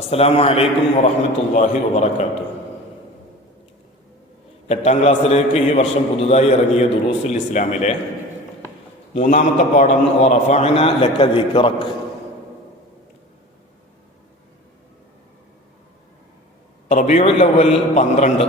അസ്സലാമു അലൈക്കും വറഹ്മത്തുള്ളാഹി വബറകാതുഹു. 8ാം ക്ലാസ്സിലേക്ക് ഈ വർഷം പുതുതായി ഇറങ്ങിയ ദുറൂസുൽ ഇസ്ലാമിലെ 3ാമത്തെ പാഠം വറഫഅന ലക ദിക്റക്. റബീഉൽ അവ്വൽ 12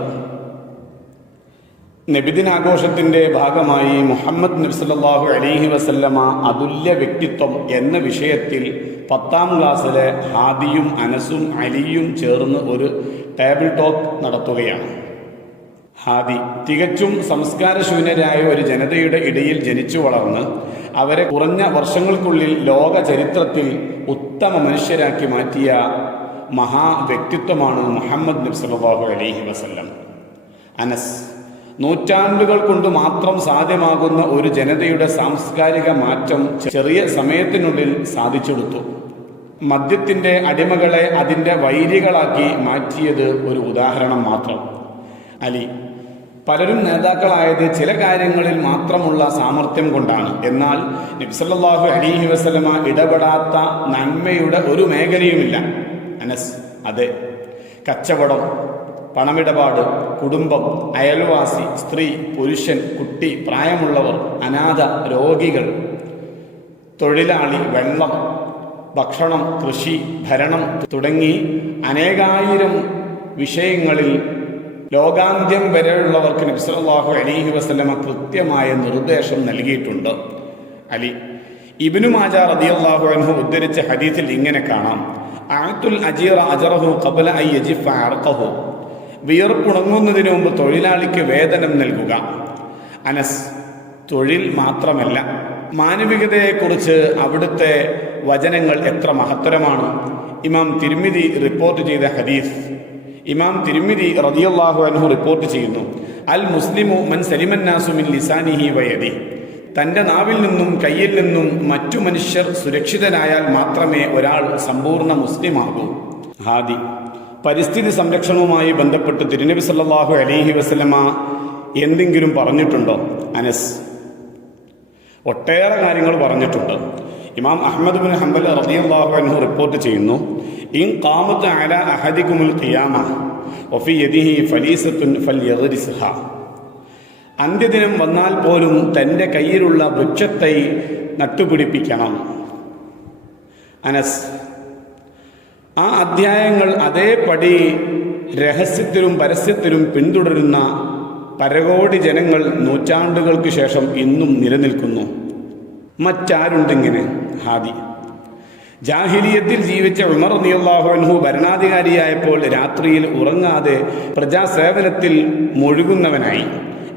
നബിദിനാഘോഷത്തിൻ്റെ ഭാഗമായി മുഹമ്മദ് നബി സല്ലല്ലാഹു അലൈഹി വസല്ലമ അതുല്യ വ്യക്തിത്വം എന്ന വിഷയത്തിൽ 10ാം ക്ലാസ്സിലെ ഹാദിയും അനസും അലിയും ചേർന്ന് ഒരു ടേബിൾ ടോക്ക് നടത്തുകയാണ്. ഹാദി തികച്ചും സംസ്കാരശൂന്യരായ ഒരു ജനതയുടെ ഇടയിൽ ജനിച്ചു വളർന്ന് അവരെ കുറഞ്ഞ വർഷങ്ങൾക്കുള്ളിൽ ലോക ചരിത്രത്തിൽ ഉത്തമ മനുഷ്യരാക്കി മാറ്റിയ മഹാവ്യക്തിത്വമാണ് മുഹമ്മദ് നബി സല്ലല്ലാഹു അലൈഹി വസല്ലം. അനസ് നൂറ്റാണ്ടുകൾ കൊണ്ട് മാത്രം സാധ്യമാകുന്ന ഒരു ജനതയുടെ സാംസ്കാരിക മാറ്റം ചെറിയ സമയത്തിനുള്ളിൽ സാധിച്ചെടുത്തു. മദ്യത്തിൻ്റെ അടിമകളെ അതിൻ്റെ വൈരികളാക്കി മാറ്റിയത് ഒരു ഉദാഹരണം മാത്രം. അലി പലരും നേതാക്കളായത് ചില കാര്യങ്ങളിൽ മാത്രമുള്ള സാമർത്ഥ്യം കൊണ്ടാണ്. എന്നാൽ നബി സല്ലല്ലാഹു അലൈഹി വസല്ലമ ഇടപെടാത്ത നന്മയുടെ ഒരു മേഖലയുമില്ല. അനസ് അതെ, കച്ചവടം, പണമിടപാട്, കുടുംബം, അയൽവാസി, സ്ത്രീ, പുരുഷൻ, കുട്ടി, പ്രായമുള്ളവർ, അനാഥ, രോഗികൾ, തൊഴിലാളി, വെള്ളം, ഭക്ഷണം, കൃഷി, ഭരണം തുടങ്ങി അനേകായിരം വിഷയങ്ങളിൽ ലോകാന്ത്യം വരെയുള്ളവർക്ക് നബി സല്ലല്ലാഹു അലൈഹി വസല്ലമ കൃത്യമായ നിർദ്ദേശം നൽകിയിട്ടുണ്ട്. അലി ഇബ്നു മാജ റളിയല്ലാഹു അൻഹു ഉദ്ധരിച്ച ഹദീസിൽ ഇങ്ങനെ കാണാം: അഅതുൽ അജീറ അജറഹു ഖബല അൻ യജിഫ അർഖഹു. വിയർപ്പുണങ്ങുന്നതിന് മുമ്പ് തൊഴിലാളിക്ക് വേതനം നൽകുക. അനസ് തൊഴിൽ മാത്രമല്ല, മാനവികതയെക്കുറിച്ച് അവിടുത്തെ വചനങ്ങൾ എത്ര മഹത്തരമാണ്. ഇമാം തിർമിദി റിപ്പോർട്ട് ചെയ്ത ഹദീസ്. ഇമാം തിർമിദി റളിയല്ലാഹു അൻഹു റിപ്പോർട്ട് ചെയ്യുന്നു: അൽ മുസ്ലിമു മൻ സലിമൻ നാസു മിൻ ലിസാനിഹി വയദി. തൻ്റെ നാവിൽ നിന്നും കയ്യിൽ നിന്നും മറ്റു മനുഷ്യർ സുരക്ഷിതനായാൽ മാത്രമേ ഒരാൾ സമ്പൂർണ്ണ മുസ്ലിമാകൂ. ഹാദി പരിസ്ഥിതി സംരക്ഷണവുമായി ബന്ധപ്പെട്ട് തിരുനബി സല്ലല്ലാഹു അലൈഹി വസല്ലമ എന്തെങ്കിലും പറഞ്ഞിട്ടുണ്ടോ? അനസ് ഒട്ടേറെ കാര്യങ്ങൾ പറഞ്ഞിട്ടുണ്ട്. ഇമാം അഹ്മദ് ബിൻ ഹംബൽ റളിയല്ലാഹു അൻഹു റിപ്പോർട്ട് ചെയ്യുന്നു: ഇൻ ഖാമത്ത് അലാ അഹദികുമുൽ ഖിയാമ വഫി യദിഹി ഫലീസത്തുൻ ഫൽയഗ്രിസ്ഹ. അന്ത്യദിനം വന്നാൽ പോലും തൻ്റെ കയ്യിലുള്ള വൃക്ഷത്തൈ നട്ടുപിടിപ്പിക്കണം. അനസ് ആ അധ്യായങ്ങൾ അതേപടി രഹസ്യത്തിലും പരസ്യത്തിലും പിന്തുടരുന്ന പരകോടി ജനങ്ങൾ നൂറ്റാണ്ടുകൾക്ക് ശേഷം ഇന്നും നിലനിൽക്കുന്നു. മറ്റാരുണ്ടിങ്ങനെ? ഹാദി ജാഹിലിയത്തിൽ ജീവിച്ച ഉമർ റളിയല്ലാഹു അൻഹു ഭരണാധികാരിയായപ്പോൾ രാത്രിയിൽ ഉറങ്ങാതെ പ്രജാസേവനത്തിൽ മുഴുകുന്നവനായി.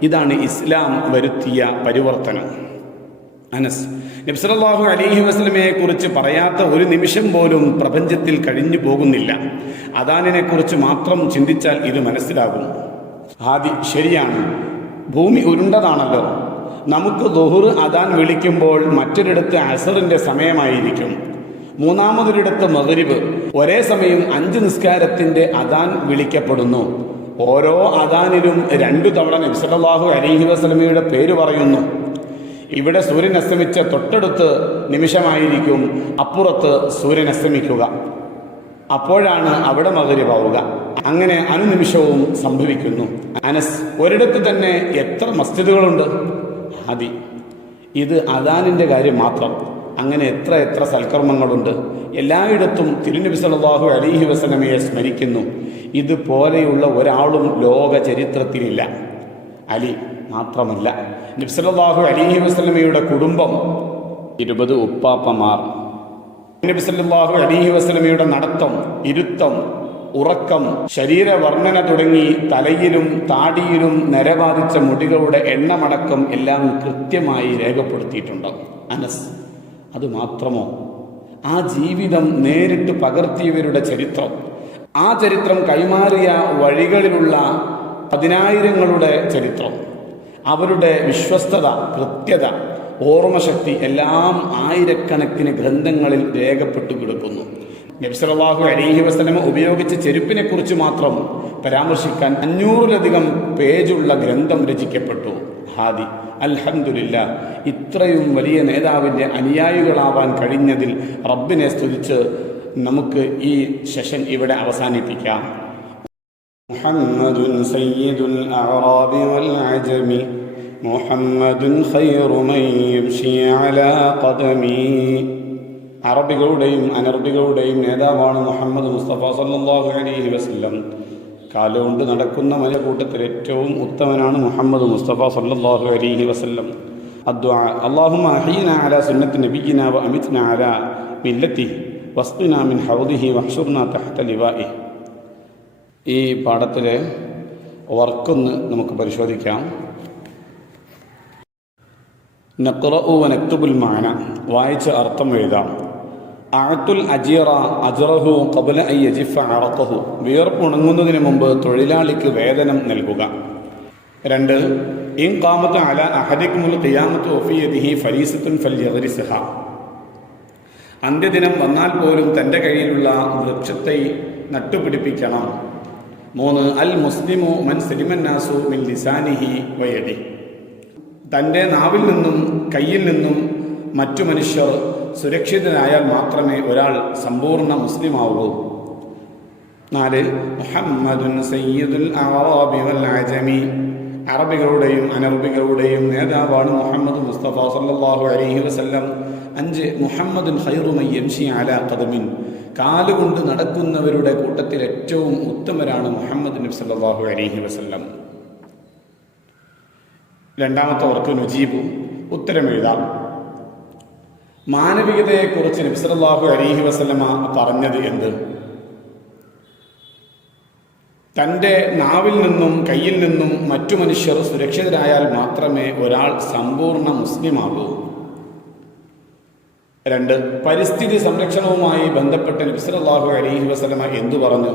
ഇതാണ് ഇസ്ലാം വരുത്തിയ പരിവർത്തനം. അനസ് നബി സല്ലല്ലാഹു അലൈഹി വസല്ലമയെ കുറിച്ച് പറയാത്ത ഒരു നിമിഷം പോലും പ്രപഞ്ചത്തിൽ കഴിഞ്ഞു പോകുന്നില്ല. അദാനിനെ കുറിച്ച് മാത്രം ചിന്തിച്ചാൽ ഇത് മനസ്സിലാകും. ഹാദി ശരിയാണ്, ഭൂമി ഉരുണ്ടതാണല്ലോ. നമുക്ക് ദുഹർ അദാൻ വിളിക്കുമ്പോൾ മറ്റൊരിടത്ത് അസറിൻ്റെ സമയമായിരിക്കും, മൂന്നാമതൊരിടത്ത് മഗ്രിബ്. ഒരേ സമയം 5 നിസ്കാരത്തിൻ്റെ അദാൻ വിളിക്കപ്പെടുന്നു. ഓരോ അദാനിലും 2 തവണ നബി സല്ലല്ലാഹു അലൈഹി വസല്ലമയുടെ പേര് പറയുന്നു. ഇവിടെ സൂര്യൻ അസ്തമിച്ച തൊട്ടടുത്ത് നിമിഷമായിരിക്കും അപ്പുറത്ത് സൂര്യൻ അസ്തമിക്കുക. അപ്പോഴാണ് അവിടെ മഗ്രിബാവുക. അങ്ങനെ അനുനിമിഷവും സംഭവിക്കുന്നു. അനസ് ഒരിടത്ത് തന്നെ എത്ര മസ്ജിദുകളുണ്ട്? ഹാദി ഇത് അദാനിൻ്റെ കാര്യം മാത്രം. അങ്ങനെ എത്ര എത്ര സൽക്കർമ്മങ്ങളുണ്ട്. എല്ലായിടത്തും തിരുനബി സല്ലല്ലാഹു അലൈഹി വസല്ലമയെ സ്മരിക്കുന്നു. ഇതുപോലെയുള്ള ഒരാളും ലോക ചരിത്രത്തിലില്ല. അലി മാത്രമല്ല, നബി സല്ലല്ലാഹു അലൈഹി വസല്ലമയുടെ കുടുംബം 20 ഉപ്പാപ്പമാർ. നബി സല്ലല്ലാഹു അലൈഹി വസല്ലമയുടെ നടത്തം, ഇരുത്തം, ഉറക്കം, ശരീരവർണ്ണന തുടങ്ങി തലയിലും താടിയിലും നരബാധിച്ച മുടികളുടെ എണ്ണമടക്കം എല്ലാം കൃത്യമായി രേഖപ്പെടുത്തിയിട്ടുണ്ട്. അനസ് അത് മാത്രമോ? ആ ജീവിതം നേരിട്ട് പകർത്തിയവരുടെ ചരിത്രം, ആ ചരിത്രം കൈമാറിയ വഴികളിലുള്ള 10,000ങ്ങളുടെ ചരിത്രം, അവരുടെ വിശ്വസ്തത, കൃത്യത, ഓർമ്മശക്തി എല്ലാം ആയിരക്കണക്കിന് ഗ്രന്ഥങ്ങളിൽ രേഖപ്പെട്ടു കിടക്കുന്നു. നബി സല്ലല്ലാഹു അലൈഹി വസല്ലമ ഉപയോഗിച്ച ചെരുപ്പിനെ കുറിച്ച് മാത്രം പരാമർശിക്കാൻ 500-ലധികം പേജുള്ള ഗ്രന്ഥം രചിക്കപ്പെട്ടു. ഹാദി അൽഹംദുലില്ലാ, ഇത്രയും വലിയ നേതാവിൻ്റെ അനുയായികളാവാൻ കഴിഞ്ഞതിൽ റബ്ബിനെ സ്തുതിച്ച് നമുക്ക് ഈ സെഷൻ ഇവിടെ അവസാനിപ്പിക്കാം. മുഹമ്മദുൻ സയ്യിദുൽ അഅറാബി വൽ അജമി മുഹമ്മദുൻ ഖൈറു മൻ യംശി അലാ ഖദമി. അറബികളുടെയും അനറബികളുടെയും നേതാവാണ് മുഹമ്മദ് മുസ്തഫ സല്ലല്ലാഹു അലൈഹി വസല്ലം. കാലുകൊണ്ട് നടക്കുന്ന മല കൂട്ടത്തിൽ ഏറ്റവും ഉത്തമനാണ് മുഹമ്മദ് മുസ്തഫ സല്ലല്ലാഹു അലൈഹി വസല്ലം. അദ്ദുആ അല്ലാഹുമ്മ അഹീനാ അലാ സുന്നത്തി നബിയിനാ വ അമിത്നാ അലാ മില്ലത്തിഹി വസ്ഖിനാ മിൻ ഹൗദിഹി വഹ്ശുർനാ തഹ്ത ലിവാഇഹി. ഈ പാഠത്തിലെ വർക്കൊന്ന് നമുക്ക് പരിശോധിക്കാം. നഖ്റഉ വ നക്തുബുൽ മഅന, വായിച്ച അർത്ഥം എഴുതാം. അഅത്തുൽ അജീറ അജ്റഹു ഖബ്ല അൻ യജിഫ അറഖഹു, വിയർപ്പുണങ്ങുന്നതിന് മുമ്പ് തൊഴിലാളിക്ക് വേതനം നൽകുക. 2. ഇൻ ഖാമത അലാ അഹദികുമുൽ ഖിയാമത്തു വഫി യദിഹി ഫരീസത്തുൻ ഫൽയഗ്രിസ്ഹ, അന്ത്യദിനം വന്നാൽ പോലും തൻ്റെ കയ്യിലുള്ള വൃക്ഷത്തെ നട്ടുപിടിപ്പിക്കണം. 3. അൽ മുസ്ലിമു മൻ സലിമന്നാസു മിൻ ലിസാനിഹി വയദി, തൻ്റെ നാവിൽ നിന്നും കയ്യിൽ നിന്നും മറ്റു മനുഷ്യർ സുരക്ഷിതനായാൽ മാത്രമേ ഒരാൾ സമ്പൂർണ്ണ മുസ്ലിമാവൂ. 4. മുഹമ്മദുൻ സയ്യിദുൽ അഅറാബി വൽ അജമി, അറബികളുടെയും അനറബികളുടെയും നേതാവാണ് മുഹമ്മദ് മുസ്തഫ സല്ലല്ലാഹു അലൈഹി വസല്ലം. 5. മുഹമ്മദുൻ ഖൈറു മൻ യംശി അലാ ഖദമിൻ, കാലുകൊണ്ട് നടക്കുന്നവരുടെ കൂട്ടത്തിൽ ഏറ്റവും ഉത്തമരാണ് മുഹമ്മദ് നബി സല്ലല്ലാഹു അലൈഹി വസല്ലം. രണ്ടാമത്തെ വർക്ക് നുജീബു, ഉത്തരം എഴുതാം. മാനവികതയെക്കുറിച്ച് നബി സല്ലല്ലാഹു അലൈഹി വസല്ലമ പറഞ്ഞത് എന്ത്? തൻ്റെ നാവിൽ നിന്നും കയ്യിൽ നിന്നും മറ്റു മനുഷ്യർ സുരക്ഷിതരായാൽ മാത്രമേ ഒരാൾ സമ്പൂർണ്ണ മുസ്ലിമാകൂ. 2. പരിസ്ഥിതി സംരക്ഷണവുമായി ബന്ധപ്പെട്ട് നബി സല്ലല്ലാഹു അലൈഹി വസല്ലമ എന്തു പറഞ്ഞു?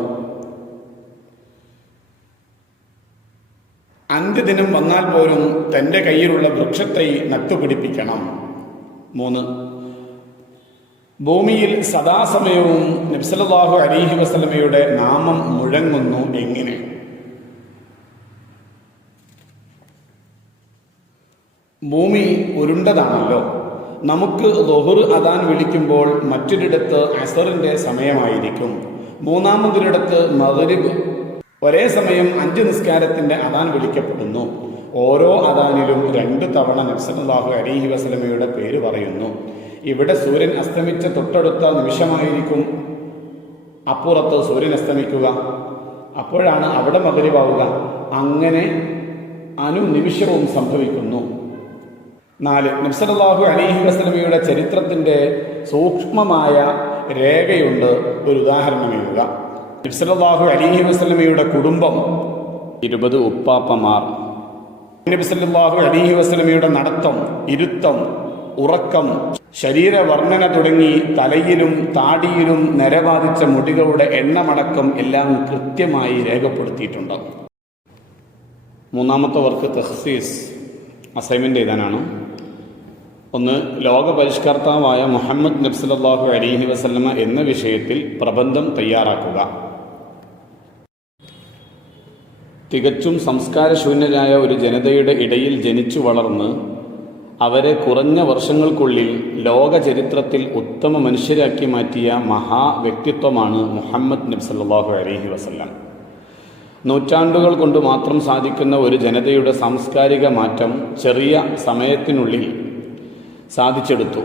അന്ത്യദിനം വന്നാൽ പോലും തൻ്റെ കയ്യിലുള്ള വൃക്ഷത്തൈ നട്ടുപിടിപ്പിക്കണം. 3. ഭൂമിയിൽ സദാസമയവും നബി സല്ലല്ലാഹു അലൈഹി വസല്ലമയുടെ നാമം മുഴങ്ങുന്നു എങ്ങനെ? ഭൂമി ഉരുണ്ടതാണല്ലോ. നമുക്ക് ദുഹർ അദാൻ വിളിക്കുമ്പോൾ മറ്റൊരിടത്ത് അസറിൻ്റെ സമയമായിരിക്കും, മൂന്നാമതൊരിടത്ത് മഗ്രിബ്. ഒരേ സമയം 5 നിസ്കാരത്തിൻ്റെ അദാൻ വിളിക്കപ്പെടുന്നു. ഓരോ അദാനിലും 2 തവണ നബി സല്ലല്ലാഹു അലൈഹി വസല്ലമയുടെ പേര് പറയുന്നു. ഇവിടെ സൂര്യൻ അസ്തമിച്ച തൊട്ടടുത്ത നിമിഷമായിരിക്കും അപ്പുറത്ത് സൂര്യൻ അസ്തമിക്കുക, അപ്പോഴാണ് അവിടെ മഗ്രിബാവുക. അങ്ങനെ അനുനിമിഷവും സംഭവിക്കുന്നു. 4. നബി സല്ലല്ലാഹു അലൈഹി വസല്ലമയുടെ ചരിത്രത്തിൻ്റെ സൂക്ഷ്മമായ രേഖയുണ്ട്. ഒരു ഉദാഹരണം എഴുതുക. നബി സല്ലല്ലാഹു അലൈഹി വസല്ലമയുടെ കുടുംബം 20 ഉപ്പാപ്പമാർ. നബി സല്ലല്ലാഹു അലൈഹി വസല്ലമയുടെ നടത്തം, ഇരുത്തം, ഉറക്കം, ശരീരവർണ്ണന തുടങ്ങി തലയിലും താടിയിലും നരബാധിച്ച മുടികളുടെ എണ്ണമടക്കം എല്ലാം കൃത്യമായി രേഖപ്പെടുത്തിയിട്ടുണ്ട്. മൂന്നാമത്തെ വർക്ക് തഖ്സീസ്, അസൈൻമെൻ്റ് എഴുതാനാണ്. 1. ലോക പരിഷ്കർത്താവായ മുഹമ്മദ് നബി സല്ലല്ലാഹു അലൈഹി വസല്ലമ എന്ന വിഷയത്തിൽ പ്രബന്ധം തയ്യാറാക്കുക. തികച്ചും സംസ്കാരശൂന്യരായ ഒരു ജനതയുടെ ഇടയിൽ ജനിച്ചു വളർന്ന് അവരെ കുറഞ്ഞ വർഷങ്ങൾക്കുള്ളിൽ ലോക ചരിത്രത്തിൽ ഉത്തമ മനുഷ്യരാക്കി മാറ്റിയ മഹാവ്യക്തിത്വമാണ് മുഹമ്മദ് നബി സല്ലല്ലാഹു അലൈഹി വസല്ലം. നൂറ്റാണ്ടുകൾ കൊണ്ട് മാത്രം സാധിക്കുന്ന ഒരു ജനതയുടെ സാംസ്കാരിക മാറ്റം ചെറിയ സമയത്തിനുള്ളിൽ സാധിച്ചെടുത്തു.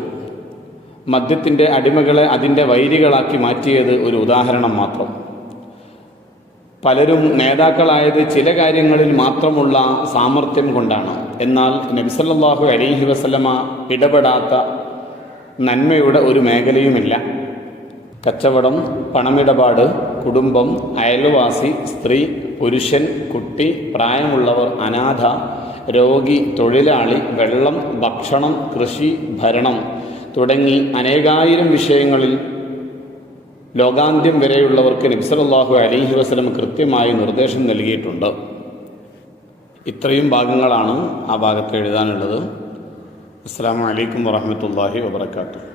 മദ്യത്തിൻ്റെ അടിമകളെ അതിൻ്റെ വൈരികളാക്കി മാറ്റിയത് ഒരു ഉദാഹരണം മാത്രം. പലരും നേതാക്കളായത് ചില കാര്യങ്ങളിൽ മാത്രമുള്ള സാമർഥ്യം കൊണ്ടാണ്. എന്നാൽ നബി സല്ലല്ലാഹു അലൈഹി വസല്ലമ ഇടപെടാത്ത നന്മയുടെ ഒരു മേഖലയുമില്ല. കച്ചവടം, പണമിടപാട്, കുടുംബം, അയൽവാസി, സ്ത്രീ, പുരുഷൻ, കുട്ടി, പ്രായമുള്ളവർ, അനാഥ, രോഗി, തൊഴിലാളി, വെള്ളം, ഭക്ഷണം, കൃഷി, ഭരണം തുടങ്ങി അനേകായിരം വിഷയങ്ങളിൽ ലോകാന്ത്യം വരെയുള്ളവർക്ക് നബി സല്ലല്ലാഹു അലൈഹി വസല്ലം കൃത്യമായി നിർദ്ദേശം നൽകിയിട്ടുണ്ട്. ഇത്രയും ഭാഗങ്ങളാണ് ആ ഭാഗത്ത് എഴുതാനുള്ളത്. അസ്സലാമു അലൈക്കും വറഹ്മത്തുള്ളാഹി വബറകാതുഹു.